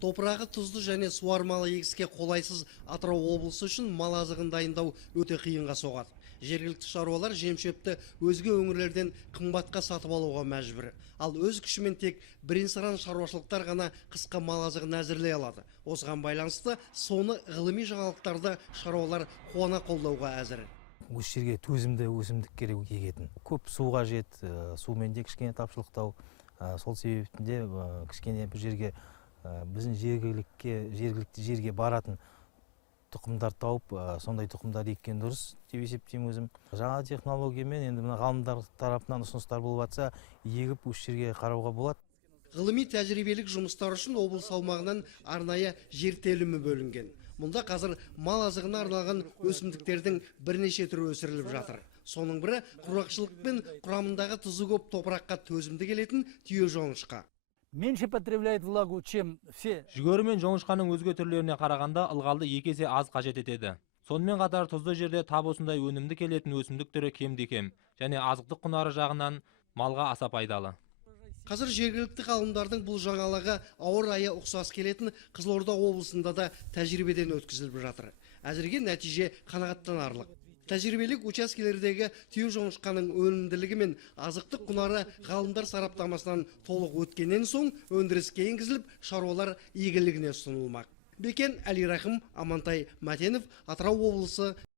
Топырағы тұзды және суармалы егіске қолайсыз Атырау облысы үшін мал азығын дайындау өте қиынға соғады. Жергілікті шаруалар жем-шөпті өзге өңірлерден қымбатқа сатып алуға мәжбүр. Ал өз күшімен тек бірен-саран шаруашылықтар ғана қысқа мал азығын әзірлей алады. Осыған байланысты соны ғылыми жаңалықтарды шаруалар қуана қолдауға әзір. Осы жерге төзімді өсімдік керек егетін. Көп су қажет, сумен де кішкене тапшылықтау. Сол себептінде кішкене бір жерге біздің жергілікті жерге баратын тұқымдар тауып, сондай тұқымдар еккен дұрыс деп есептеймін өзім. Жаңа технологиямен енді мына ғалымдар тарапынан ұсыныстар болып жатса, егіп осы жерге қарауға болады. Ғылыми тәжірибелік жұмыстар үшін облыс аумағынан арнайы жер телімі бөлінген. Мұнда қазір мал азығына арналған өсімдіктердің бірнеше түрі өсіріліп жатыр. Соның бірі құрғақшылық пен құрамындағы тұзы көп топыраққа төзімді келетін түйежоңышқа. Меньше потребляет влагу, чем все. Жүгері мен жоңышқаның өзге түрлеріне қарағанда ылғалды 2 есе аз қажет етеді. Сонымен қатар тұзды жерде тап осындай өнімді келетін өсімдік түрі кем-де-кем және азықтық құнары жағынан малға аса пайдалы. Қазір жергілікті ғалымдардың бұл жаңалығы ауа райы ұқсас келетін Қызылорда облысында да тәжірибеден өткізіліп жатыр. Әзірге нәтиже қанағаттанарлық. Тәжірибелік учаскелердегі түйежоңышқаның өнімділігі мен азықтық құнары ғалымдар сараптамасынан толық өткеннен соң өндіріске енгізіліп, шаруалар игілігіне ұсынылмақ. Бекен Әлирахым, Амантай Матенов, Атырау облысы.